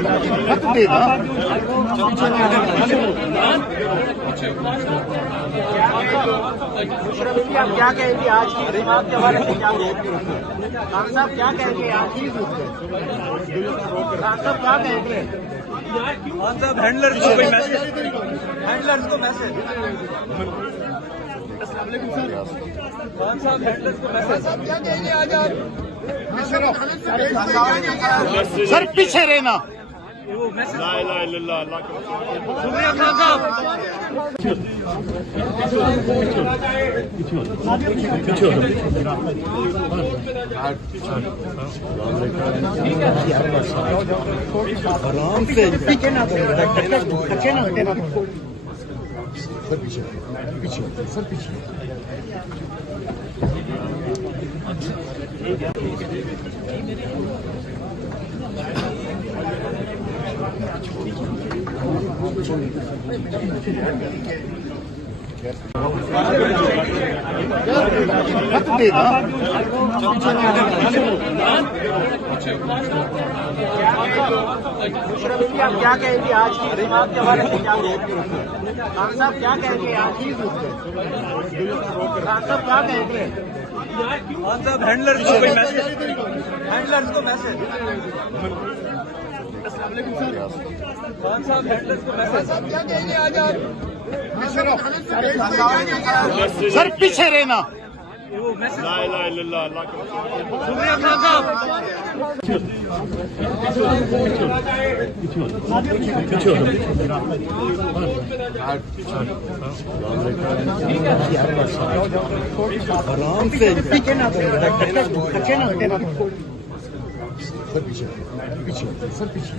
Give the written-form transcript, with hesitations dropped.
मत देना। आप क्या कहेंगे आज की समाप्त के हवाले से? क्या कहेंगे खान साहब, क्या कहेंगे आज की? खान साहब क्या कहेंगे? खान साहब हैंडलर्स को कोई मैसेज, हैंडलर्स को मैसेज। खान साहब हैंडलर्स को मैसेज। क्या कहेंगे आज आप? सर पीछे रहना। शुक्रिया खान साहब। आराम से पीछे ना धक्के ना हटे ना। सर पीछे पीछे सर पीछे। मत देना। आप क्या कहेंगे आज की समाप्त के हवाले से? क्या कहेंगे खान साहब, क्या कहेंगे आज की? खान साहब क्या कहेंगे? खान साहब हैंडलर्स को कोई मैसेज, हैंडलर्स को मैसेज। खान साहब हैंडलर्स को मैसेज। क्या कहेंगे आज आप? सर पीछे रहना। शुक्रिया खान साहब। आराम से पीछे ना धक्के ना हटे ना। सर पीछे पीछे सर पीछे।